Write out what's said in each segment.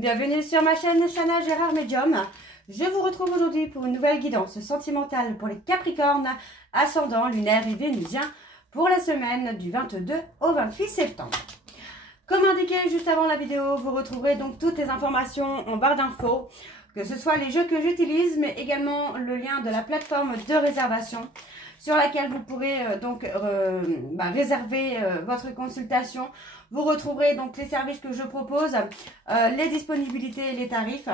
Bienvenue sur ma chaîne Chana Gérard Medium. Je vous retrouve aujourd'hui pour une nouvelle guidance sentimentale pour les Capricornes, ascendant, lunaire et vénusien pour la semaine du 22 au 28 septembre. Comme indiqué juste avant la vidéo, vous retrouverez donc toutes les informations en barre d'infos, que ce soit les jeux que j'utilise, mais également le lien de la plateforme de réservation sur laquelle vous pourrez réserver votre consultation. Vous retrouverez donc les services que je propose, les disponibilités et les tarifs.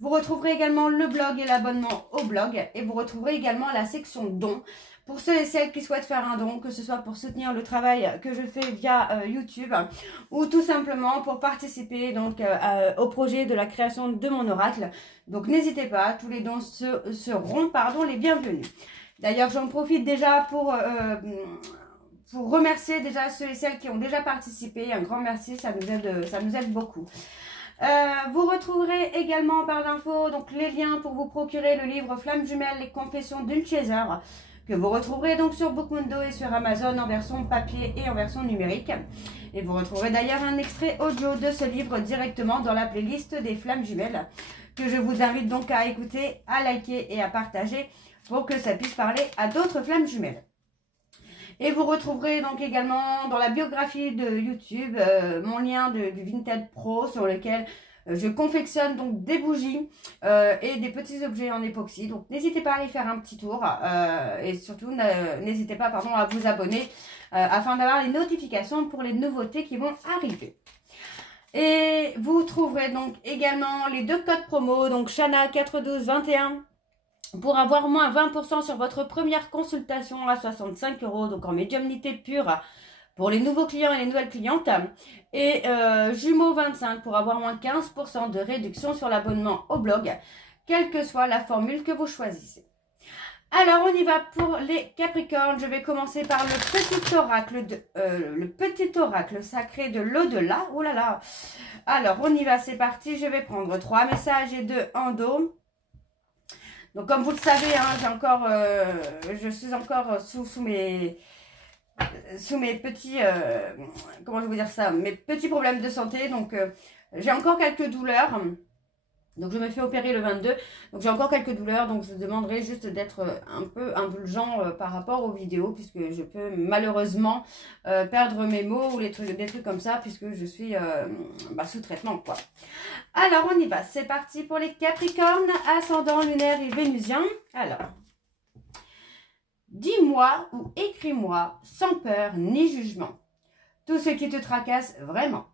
Vous retrouverez également le blog et l'abonnement au blog. Et vous retrouverez également la section dons pour ceux et celles qui souhaitent faire un don, que ce soit pour soutenir le travail que je fais via YouTube ou tout simplement pour participer donc au projet de la création de mon oracle. Donc n'hésitez pas, tous les dons seront les bienvenus. D'ailleurs, j'en profite déjà pour remercier déjà ceux et celles qui ont déjà participé. Un grand merci, ça nous aide beaucoup. Vous retrouverez également par l'info donc les liens pour vous procurer le livre Flammes jumelles, les confessions d'une chaser, que vous retrouverez donc sur Bookmundo et sur Amazon en version papier et en version numérique. Et vous retrouverez d'ailleurs un extrait audio de ce livre directement dans la playlist des Flammes jumelles, que je vous invite donc à écouter, à liker et à partager pour que ça puisse parler à d'autres flammes jumelles. Et vous retrouverez donc également dans la biographie de YouTube mon lien du Vinted Pro sur lequel je confectionne donc des bougies et des petits objets en époxy. Donc n'hésitez pas à aller faire un petit tour et surtout n'hésitez pas à vous abonner afin d'avoir les notifications pour les nouveautés qui vont arriver. Et vous trouverez donc également les deux codes promo, donc Chana 41221 pour avoir moins 20% sur votre première consultation à 65 €, donc en médiumnité pure pour les nouveaux clients et les nouvelles clientes. Et Jumeaux 25 pour avoir moins 15% de réduction sur l'abonnement au blog, quelle que soit la formule que vous choisissez. Alors on y va pour les Capricornes. Je vais commencer par le petit oracle sacré de l'au-delà. Oh là là. Alors on y va, c'est parti. Je vais prendre 3 messages et 2 en dos. Donc comme vous le savez, je suis encore sous mes petits, comment je vais vous dire ça, mes petits problèmes de santé. Donc j'ai encore quelques douleurs. Donc je me fais opérer le 22. Donc j'ai encore quelques douleurs. Donc je demanderai juste d'être un peu indulgent par rapport aux vidéos, puisque je peux malheureusement perdre mes mots ou des trucs comme ça, puisque je suis sous traitement quoi. Alors on y va, c'est parti pour les Capricornes, ascendant, lunaire et vénusien. Alors, dis-moi ou écris-moi sans peur ni jugement tout ce qui te tracasse vraiment.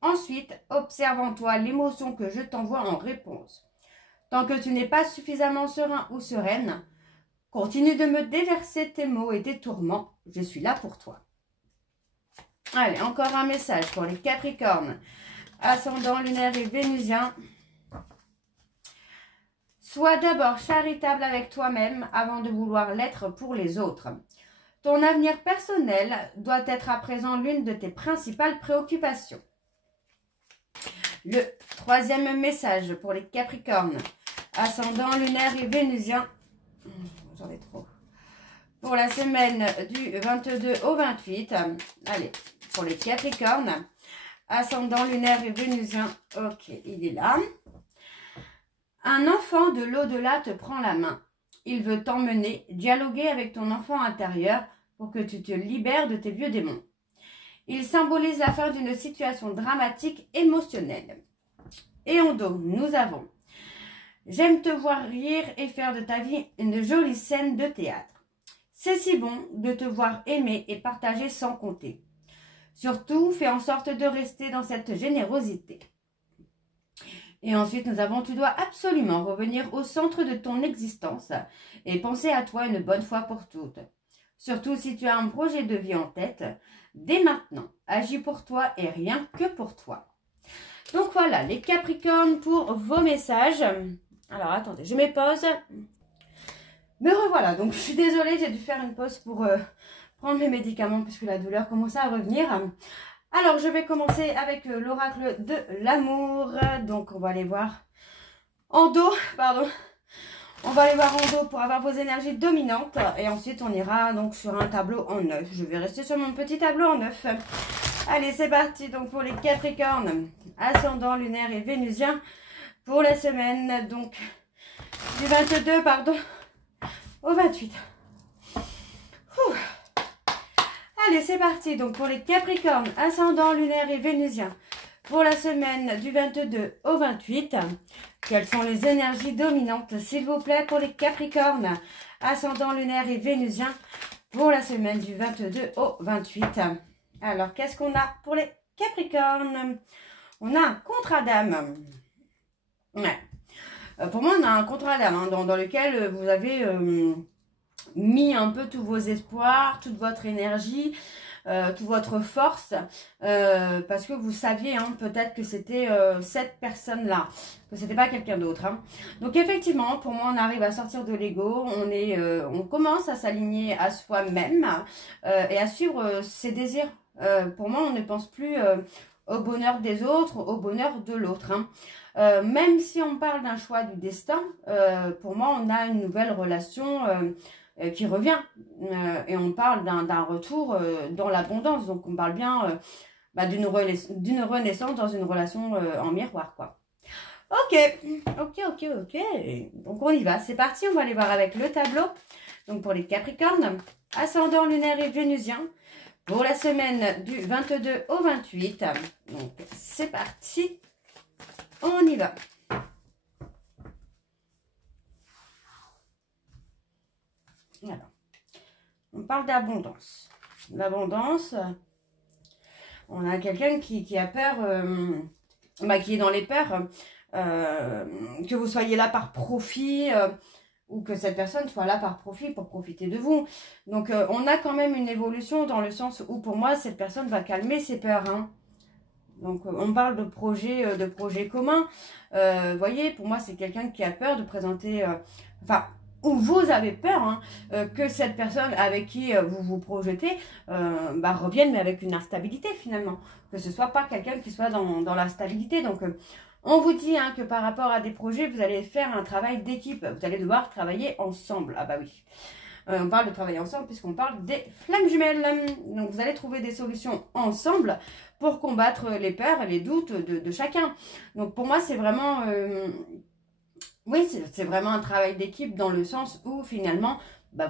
Ensuite, observe en toi l'émotion que je t'envoie en réponse. Tant que tu n'es pas suffisamment serein ou sereine, continue de me déverser tes maux et tes tourments. Je suis là pour toi. Allez, encore un message pour les Capricornes, ascendant, lunaire et vénusien. Sois d'abord charitable avec toi-même avant de vouloir l'être pour les autres. Ton avenir personnel doit être à présent l'une de tes principales préoccupations. Le troisième message pour les Capricornes, ascendant, lunaire et vénusien. J'en ai trop. Pour la semaine du 22 au 28. Allez, pour les Capricornes, ascendant, lunaire et vénusien. Ok, il est là. Un enfant de l'au-delà te prend la main. Il veut t'emmener, dialoguer avec ton enfant intérieur pour que tu te libères de tes vieux démons. Il symbolise la fin d'une situation dramatique émotionnelle. Et en dos, nous avons « J'aime te voir rire et faire de ta vie une jolie scène de théâtre. C'est si bon de te voir aimer et partager sans compter. Surtout, fais en sorte de rester dans cette générosité. » Et ensuite, nous avons « Tu dois absolument revenir au centre de ton existence et penser à toi une bonne fois pour toutes. Surtout si tu as un projet de vie en tête, dès maintenant, agis pour toi et rien que pour toi. » Donc voilà, les Capricornes pour vos messages. Alors attendez, je mets pause. Me revoilà, donc je suis désolée, j'ai dû faire une pause pour prendre mes médicaments puisque la douleur commençait à revenir. Alors je vais commencer avec l'oracle de l'amour. Donc on va aller voir en dos, pardon. On va aller voir en dos pour avoir vos énergies dominantes. Et ensuite, on ira donc sur un tableau en neuf. Je vais rester sur mon petit tableau en neuf. Allez, c'est parti. Donc, pour les Capricornes, ascendant lunaire et vénusien, pour la semaine, donc, du 22, pardon, au 28. Ouh. Allez, c'est parti. Donc, pour les Capricornes, ascendant lunaire et vénusien, pour la semaine du 22 au 28, quelles sont les énergies dominantes, s'il vous plaît, pour les Capricornes, ascendant lunaire et vénusien, pour la semaine du 22 au 28. Alors, qu'est-ce qu'on a pour les Capricornes? On a un contrat d'âme. Ouais. Pour moi, on a un contrat d'âme hein, dans lequel vous avez mis un peu tous vos espoirs, toute votre énergie, toute votre force, parce que vous saviez hein, peut-être que c'était cette personne-là, que c'était pas quelqu'un d'autre. Hein. Donc effectivement, pour moi, on arrive à sortir de l'ego, on commence à s'aligner à soi-même et à suivre ses désirs. Pour moi, on ne pense plus au bonheur des autres, au bonheur de l'autre. Hein. Même si on parle d'un choix du destin, pour moi, on a une nouvelle relation qui revient. Et on parle d'un retour dans l'abondance. Donc, on parle bien d'une renaissance dans une relation en miroir, quoi. Ok. Donc, on y va. C'est parti. On va aller voir avec le tableau. Donc, pour les Capricornes, ascendant lunaire et vénusien, pour la semaine du 22 au 28. Donc, c'est parti. On y va. Alors, on parle d'abondance. L'abondance, on a quelqu'un qui a peur, qui est dans les peurs, que vous soyez là par profit, ou que cette personne soit là par profit pour profiter de vous. Donc, on a quand même une évolution dans le sens où, pour moi, cette personne va calmer ses peurs. Hein. Donc, on parle de projets communs. Vous voyez, pour moi, c'est quelqu'un qui a peur de présenter... où vous avez peur hein, que cette personne avec qui vous vous projetez revienne, mais avec une instabilité finalement. Que ce soit pas quelqu'un qui soit dans la stabilité. Donc, on vous dit hein, que par rapport à des projets, vous allez faire un travail d'équipe. Vous allez devoir travailler ensemble. Ah bah oui. On parle de travailler ensemble puisqu'on parle des flammes jumelles. Donc, vous allez trouver des solutions ensemble pour combattre les peurs et les doutes de chacun. Donc, pour moi, c'est vraiment... oui, c'est vraiment un travail d'équipe dans le sens où finalement,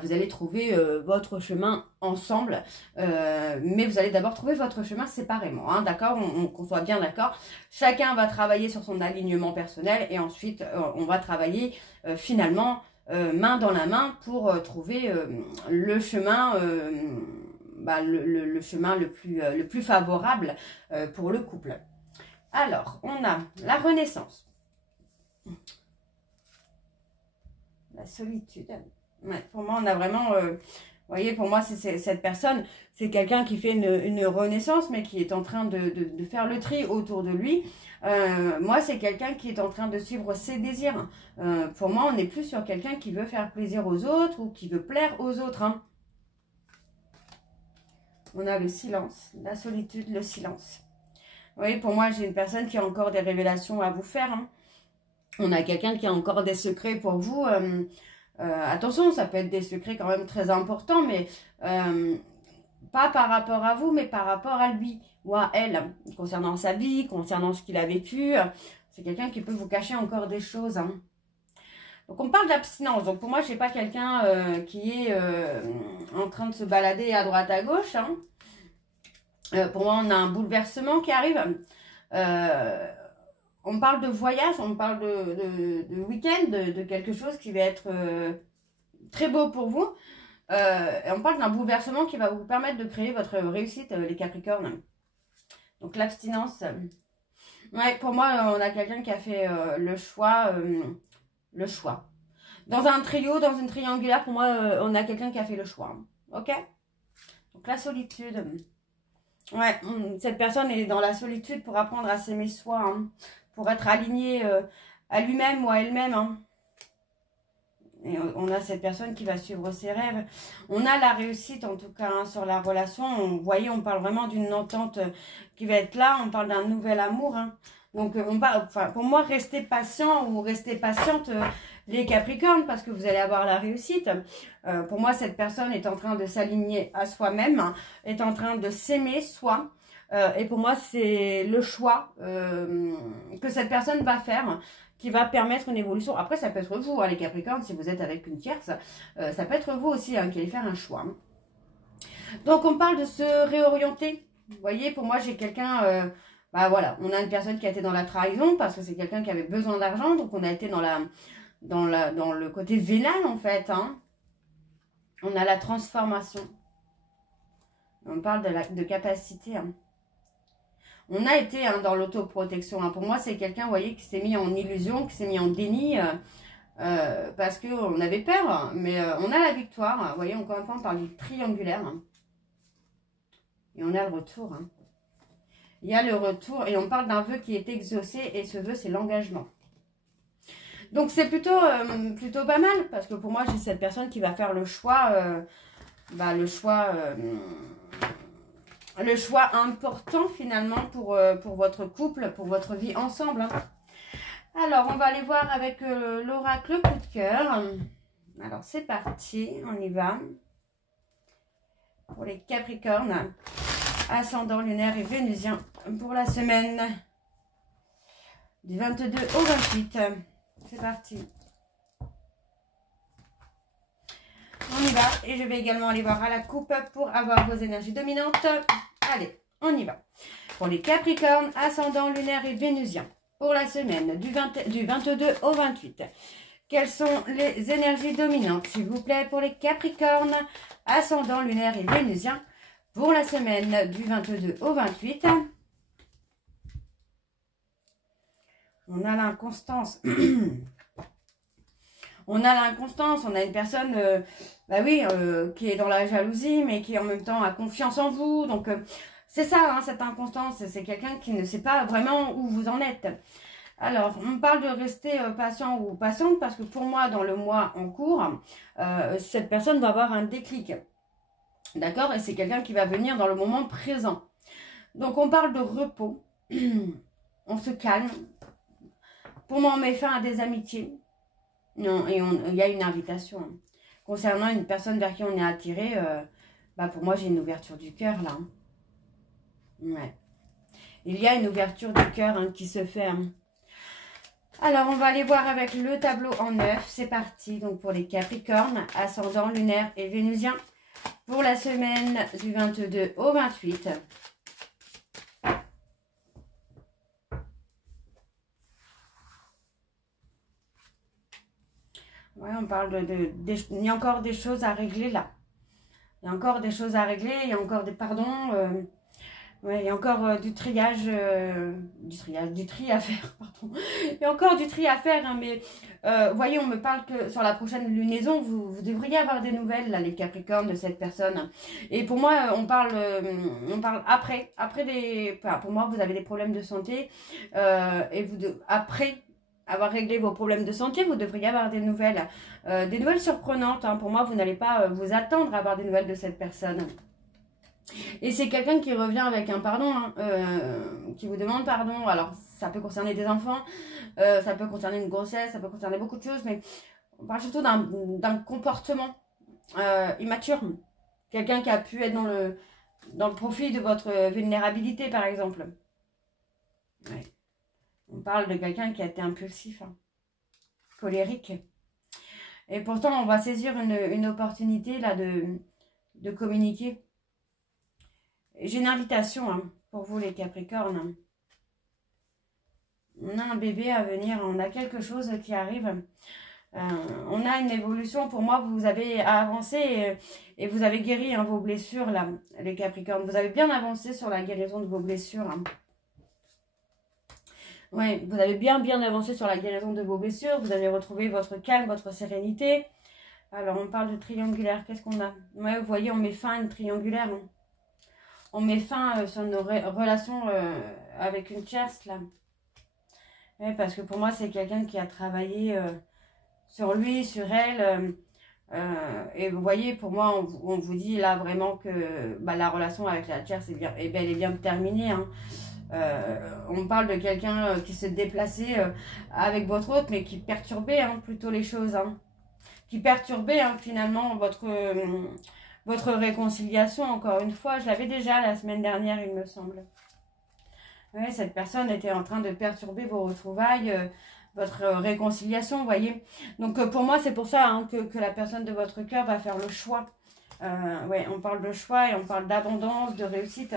vous allez trouver votre chemin ensemble. Mais vous allez d'abord trouver votre chemin séparément. Hein, d'accord, qu'on soit bien d'accord. Chacun va travailler sur son alignement personnel et ensuite on va travailler finalement main dans la main pour trouver le chemin, le chemin le plus favorable pour le couple. Alors, on a la renaissance. La solitude. Ouais, pour moi, on a vraiment... vous voyez, pour moi, c'est cette personne, c'est quelqu'un qui fait une renaissance, mais qui est en train de faire le tri autour de lui. Moi, c'est quelqu'un qui est en train de suivre ses désirs. Pour moi, on n'est plus sur quelqu'un qui veut faire plaisir aux autres ou qui veut plaire aux autres. Hein. On a le silence, la solitude, le silence. Vous voyez, pour moi, j'ai une personne qui a encore des révélations à vous faire. Hein. On a quelqu'un qui a encore des secrets pour vous. Attention, ça peut être des secrets quand même très importants, mais pas par rapport à vous, mais par rapport à lui ou à elle, concernant sa vie, concernant ce qu'il a vécu. C'est quelqu'un qui peut vous cacher encore des choses. Hein. Donc, on parle d'abstinence. Donc, pour moi, je n'ai pas quelqu'un qui est en train de se balader à droite, à gauche. Hein. Pour moi, on a un bouleversement qui arrive. On parle de voyage, on parle de week-end, de quelque chose qui va être très beau pour vous. Et on parle d'un bouleversement qui va vous permettre de créer votre réussite, les Capricornes. Donc l'abstinence. Ouais, pour moi, on a quelqu'un qui a fait le choix. Dans un trio, dans une triangulaire, pour moi, on a quelqu'un qui a fait le choix. Ok? Donc la solitude. Ouais, cette personne est dans la solitude pour apprendre à s'aimer soi. Hein. Pour être aligné à lui-même ou à elle-même. Hein. Et on a cette personne qui va suivre ses rêves. On a la réussite en tout cas hein, sur la relation. Vous voyez, on parle vraiment d'une entente qui va être là. On parle d'un nouvel amour. Hein. Donc, pour moi, restez patient ou restez patiente les Capricornes parce que vous allez avoir la réussite. Pour moi, cette personne est en train de s'aligner à soi-même, hein, est en train de s'aimer soi. Et pour moi, c'est le choix que cette personne va faire qui va permettre une évolution. Après, ça peut être vous, hein, les Capricornes, si vous êtes avec une tierce. Ça peut être vous aussi hein, qui allez faire un choix. Donc, on parle de se réorienter. Vous voyez, pour moi, j'ai quelqu'un... bah voilà, on a une personne qui a été dans la trahison parce que c'est quelqu'un qui avait besoin d'argent. Donc, on a été dans le côté vénal, en fait. Hein. On a la transformation. On parle de capacité. Hein. On a été hein, dans l'autoprotection. Hein. Pour moi, c'est quelqu'un, vous voyez, qui s'est mis en illusion, qui s'est mis en déni parce qu'on avait peur. Hein. Mais on a la victoire. Hein. Vous voyez, encore une fois, on parle du triangulaire. Hein. Et on a le retour. Hein. Il y a le retour et on parle d'un vœu qui est exaucé et ce vœu, c'est l'engagement. Donc, c'est plutôt pas mal parce que pour moi, j'ai cette personne qui va faire le choix, le choix important finalement pour votre couple, pour votre vie ensemble. Hein. Alors, on va aller voir avec l'oracle coup de cœur. Alors, c'est parti, on y va. Pour les Capricornes, ascendant lunaire et vénusien pour la semaine du 22 au 28. C'est parti. On y va. Et je vais également aller voir à la coupe pour avoir vos énergies dominantes. Allez, on y va. Pour les Capricornes, ascendant lunaire et vénusien pour la semaine du 22 au 28. Quelles sont les énergies dominantes, s'il vous plaît, pour les Capricornes, ascendant lunaire et vénusien pour la semaine du 22 au 28. On a l'inconstance. On a l'inconstance, on a une personne qui est dans la jalousie, mais qui en même temps a confiance en vous. Donc, c'est ça, hein, cette inconstance. C'est quelqu'un qui ne sait pas vraiment où vous en êtes. Alors, on parle de rester patient ou patiente, parce que pour moi, dans le mois en cours, cette personne va avoir un déclic. D'accord? Et c'est quelqu'un qui va venir dans le moment présent. Donc, on parle de repos. On se calme. Pour moi, on met fin à des amitiés. Non, et il y a une invitation. Hein. Concernant une personne vers qui on est attiré, pour moi, j'ai une ouverture du cœur, là. Hein. Ouais. Il y a une ouverture du cœur hein, qui se fait. Hein. Alors, on va aller voir avec le tableau en 9. C'est parti. Donc, pour les Capricornes, ascendant lunaire et vénusien, pour la semaine du 22 au 28. Ouais, on parle il y a encore des choses à régler là. Il y a encore des choses à régler. Il y a encore des pardons. Ouais, il y a encore du triage, du tri à faire, pardon. Il y a encore du tri à faire, hein, mais vous voyez, on me parle que sur la prochaine lunaison, vous devriez avoir des nouvelles, là, les Capricornes, de cette personne. Et pour moi, on parle après pour moi, vous avez des problèmes de santé, et après avoir réglé vos problèmes de santé, vous devriez avoir des nouvelles surprenantes. Hein. Pour moi, vous n'allez pas vous attendre à avoir des nouvelles de cette personne. Et c'est quelqu'un qui revient avec un pardon, hein, qui vous demande pardon. Alors, ça peut concerner des enfants, ça peut concerner une grossesse, ça peut concerner beaucoup de choses, mais on parle surtout d'un comportement immature. Quelqu'un qui a pu être dans le profit de votre vulnérabilité, par exemple. Ouais. On parle de quelqu'un qui a été impulsif, hein, colérique. Et pourtant, on va saisir une opportunité là de communiquer. J'ai une invitation hein, pour vous les Capricornes. On a un bébé à venir, on a quelque chose qui arrive. On a une évolution. Pour moi, vous avez avancé et vous avez guéri hein, vos blessures, là, les Capricornes. Vous avez bien avancé sur la guérison de vos blessures. Hein. Oui, vous avez bien avancé sur la guérison de vos blessures. Vous avez retrouvé votre calme, votre sérénité. Alors, on parle de triangulaire. Qu'est-ce qu'on a? Ouais, vous voyez, on met fin à une triangulaire. Hein. On met fin sur nos relations avec une tierce, là. Ouais, parce que pour moi, c'est quelqu'un qui a travaillé sur lui, sur elle. Et vous voyez, pour moi, on vous dit là vraiment que la relation avec la tierce est bel et bien terminée. Hein. On parle de quelqu'un qui se déplaçait avec votre autre, mais qui perturbait hein, plutôt les choses. Hein. Qui perturbait hein, finalement votre votre réconciliation, encore une fois, je l'avais déjà la semaine dernière, il me semble. Oui, cette personne était en train de perturber vos retrouvailles, votre réconciliation, vous voyez. Donc pour moi, c'est pour ça hein, que la personne de votre cœur va faire le choix. Ouais, on parle de choix et on parle d'abondance, de réussite.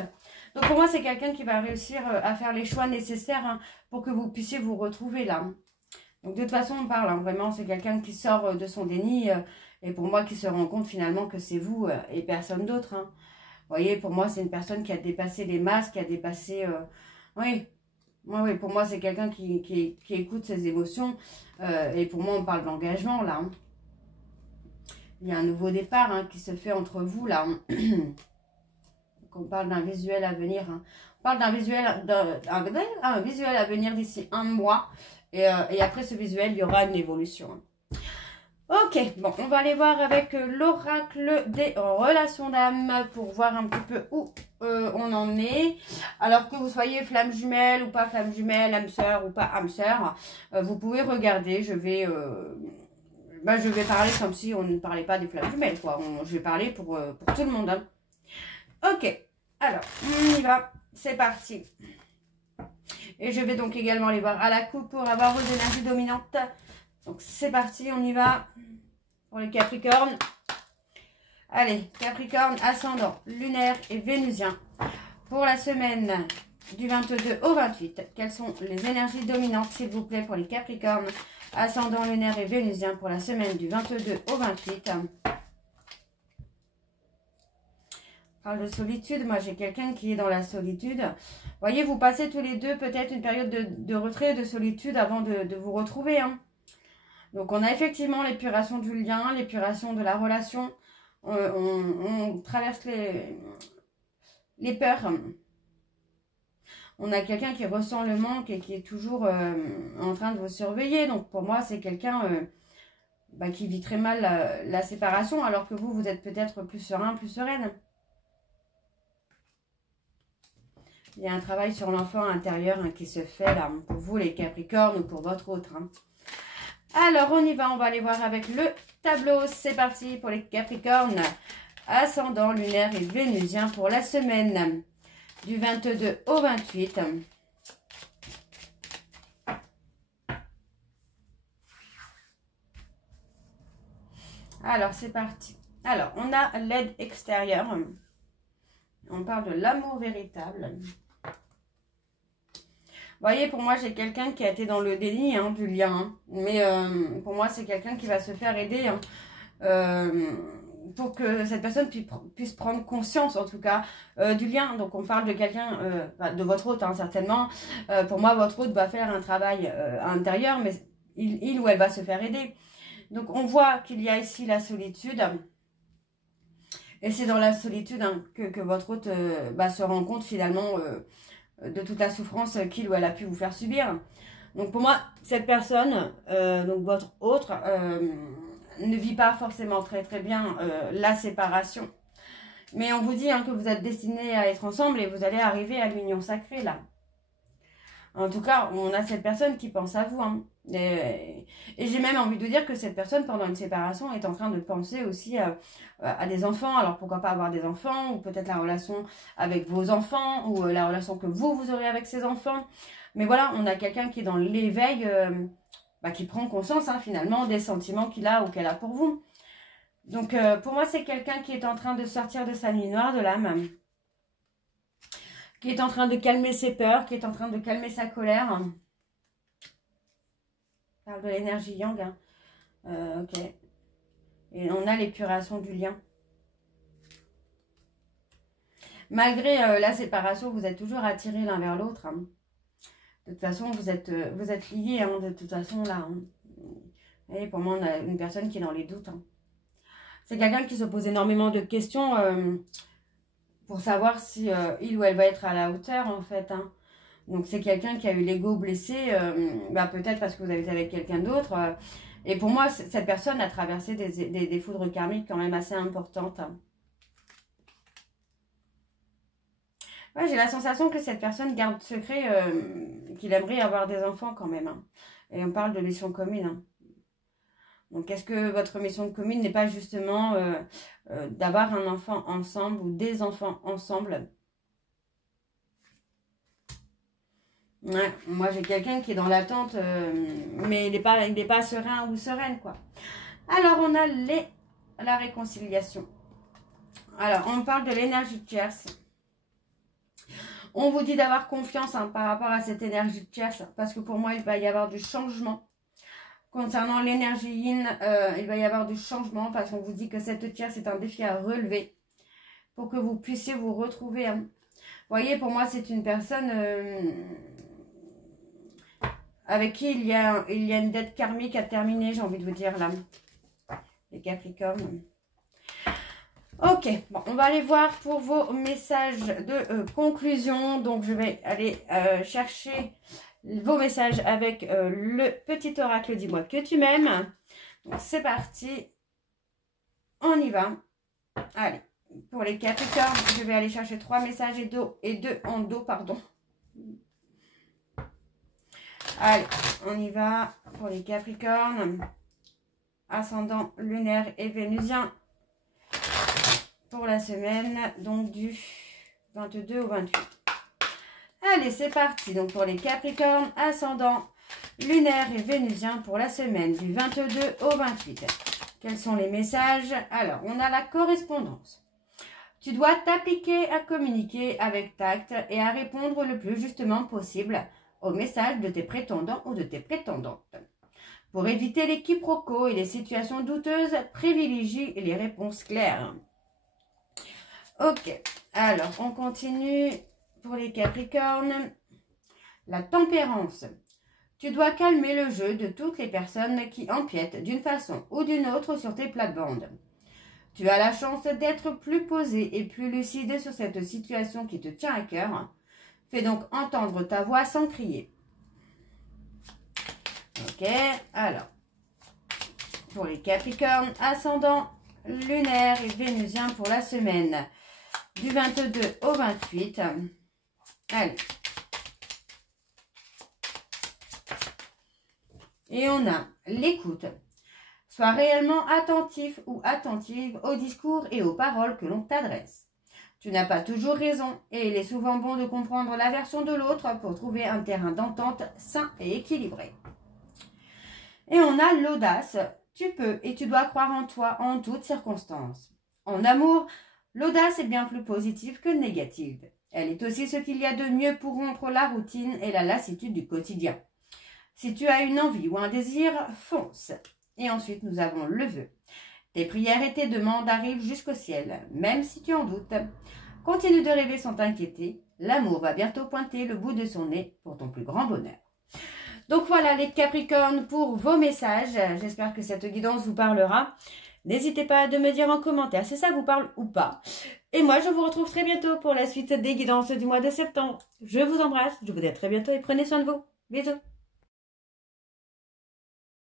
Donc pour moi, c'est quelqu'un qui va réussir à faire les choix nécessaires hein, pour que vous puissiez vous retrouver là. Donc de toute façon, on parle, hein, vraiment, c'est quelqu'un qui sort de son déni et pour moi, qui se rend compte finalement que c'est vous et personne d'autre. Hein. Vous voyez, pour moi, c'est une personne qui a dépassé les masques, qui a dépassé... oui, oui, pour moi, c'est quelqu'un qui écoute ses émotions. Et pour moi, on parle d'engagement, là. Hein. Il y a un nouveau départ hein, qui se fait entre vous, là. Hein. Donc, on parle d'un visuel à venir. Hein. On parle d'un visuel, un visuel à venir d'ici un mois. Et après ce visuel, il y aura une évolution. Hein. Ok, bon, on va aller voir avec l'oracle des relations d'âme pour voir un petit peu où on en est. Alors que vous soyez flamme jumelle ou pas flamme jumelle, âme sœur ou pas âme sœur, vous pouvez regarder. Je vais parler comme si on ne parlait pas des flammes jumelles, quoi. Je vais parler pour tout le monde. Hein. Ok, alors, on y va. C'est parti. Et je vais donc également aller voir à la coupe pour avoir vos énergies dominantes. Donc c'est parti, on y va pour les Capricornes. Allez, Capricorne, ascendant, lunaire et vénusien. Pour la semaine du 22 au 28, quelles sont les énergies dominantes, s'il vous plaît, pour les Capricornes, ascendant, lunaire et vénusien pour la semaine du 22 au 28. On parle de solitude, moi j'ai quelqu'un qui est dans la solitude. Voyez, vous passez tous les deux peut-être une période de retrait, de solitude avant de vous retrouver, hein. Donc, on a effectivement l'épuration du lien, l'épuration de la relation. On traverse les peurs. On a quelqu'un qui ressent le manque et qui est toujours en train de vous surveiller. Donc, pour moi, c'est quelqu'un qui vit très mal la séparation, alors que vous êtes peut-être plus serein, plus sereine. Il y a un travail sur l'enfant intérieur hein, qui se fait là, pour vous, les Capricornes, ou pour votre autre. Hein. Alors, on y va, on va aller voir avec le tableau. C'est parti pour les Capricornes, ascendant, lunaire et vénusien pour la semaine du 22 au 28. Alors, c'est parti. Alors, on a l'aide extérieure. On parle de l'amour véritable. Vous voyez, pour moi, j'ai quelqu'un qui a été dans le déni hein, du lien. Hein. Mais pour moi, c'est quelqu'un qui va se faire aider hein, pour que cette personne puisse prendre conscience, en tout cas, du lien. Donc, on parle de quelqu'un, de votre hôte, hein, certainement. Pour moi, votre hôte va faire un travail intérieur, mais il ou elle va se faire aider. Donc, on voit qu'il y a ici la solitude. Et c'est dans la solitude hein, que votre hôte se rend compte, finalement... de toute la souffrance qu'il ou elle a pu vous faire subir. Donc pour moi, cette personne, donc votre autre, ne vit pas forcément très très bien la séparation. Mais on vous dit hein, que vous êtes destinés à être ensemble et vous allez arriver à l'union sacrée là. En tout cas, on a cette personne qui pense à vous. Hein. Et j'ai même envie de dire que cette personne, pendant une séparation, est en train de penser aussi à des enfants. Alors, pourquoi pas avoir des enfants, ou peut-être la relation avec vos enfants, ou la relation que vous aurez avec ces enfants. Mais voilà, on a quelqu'un qui est dans l'éveil, qui prend conscience, hein, finalement, des sentiments qu'il a ou qu'elle a pour vous. Donc, pour moi, c'est quelqu'un qui est en train de sortir de sa nuit noire de l'âme, qui est en train de calmer ses peurs, qui est en train de calmer sa colère. On parle de l'énergie yang. Hein. Ok. Et on a l'épuration du lien. Malgré la séparation, vous êtes toujours attirés l'un vers l'autre. Hein. De toute façon, vous êtes liés. Hein, de toute façon, là. Hein. Et pour moi, on a une personne qui est dans les doutes. Hein. C'est quelqu'un qui se pose énormément de questions... pour savoir si il ou elle va être à la hauteur, en fait. Hein. Donc, c'est quelqu'un qui a eu l'ego blessé, peut-être parce que vous avez été avec quelqu'un d'autre. Et pour moi, cette personne a traversé des foudres karmiques quand même assez importantes. Hein. Ouais, j'ai la sensation que cette personne garde secret qu'il aimerait avoir des enfants quand même. Hein. Et on parle de mission commune. Hein. Donc, est-ce que votre mission commune n'est pas justement d'avoir un enfant ensemble ou des enfants ensemble? Ouais, moi, j'ai quelqu'un qui est dans l'attente, mais il n'est pas serein ou sereine, quoi. Alors, on a la réconciliation. Alors, on parle de l'énergie de tierce. On vous dit d'avoir confiance par rapport à cette énergie de tierce, parce que pour moi, il va y avoir du changement. Concernant l'énergie yin, il va y avoir du changement, parce qu'on vous dit que cette tierce est un défi à relever, pour que vous puissiez vous retrouver. Vous voyez, pour moi, c'est une personne avec qui il y a une dette karmique à terminer, j'ai envie de vous dire, là. Les Capricornes. Ok, bon, on va aller voir pour vos messages de conclusion. Donc, je vais aller chercher vos messages avec le petit oracle. Dis-moi que tu m'aimes. Donc, c'est parti. On y va. Allez, pour les Capricornes, je vais aller chercher 3 messages et 2 en dos, pardon. Allez, on y va pour les Capricornes. Ascendant lunaire et vénusien. Pour la semaine, donc du 22 au 28. Allez, c'est parti. Donc pour les Capricornes, ascendant lunaire et vénusien pour la semaine du 22 au 28. Quels sont les messages? Alors, on a la correspondance. Tu dois t'appliquer à communiquer avec tact et à répondre le plus justement possible aux messages de tes prétendants ou de tes prétendantes. Pour éviter les quiproquos et les situations douteuses, privilégie les réponses claires. Ok, alors on continue pour les Capricornes. La tempérance. Tu dois calmer le jeu de toutes les personnes qui empiètent d'une façon ou d'une autre sur tes plates-bandes. Tu as la chance d'être plus posé et plus lucide sur cette situation qui te tient à cœur. Fais donc entendre ta voix sans crier. Ok, alors, pour les Capricornes, ascendant lunaire et vénusien pour la semaine du 22 au 28. Allez. Et on a l'écoute. Sois réellement attentif ou attentive aux discours et aux paroles que l'on t'adresse. Tu n'as pas toujours raison et il est souvent bon de comprendre la version de l'autre pour trouver un terrain d'entente sain et équilibré. Et on a l'audace. Tu peux et tu dois croire en toi en toutes circonstances. En amour, l'audace est bien plus positive que négative. Elle est aussi ce qu'il y a de mieux pour rompre la routine et la lassitude du quotidien. Si tu as une envie ou un désir, fonce. Et ensuite, nous avons le vœu. Tes prières et tes demandes arrivent jusqu'au ciel, même si tu en doutes. Continue de rêver sans t'inquiéter. L'amour va bientôt pointer le bout de son nez pour ton plus grand bonheur. Donc voilà les Capricornes pour vos messages. J'espère que cette guidance vous parlera. N'hésitez pas à me dire en commentaire si ça vous parle ou pas. Et moi, je vous retrouve très bientôt pour la suite des guidances du mois de septembre. Je vous embrasse, je vous dis à très bientôt et prenez soin de vous. Bisous.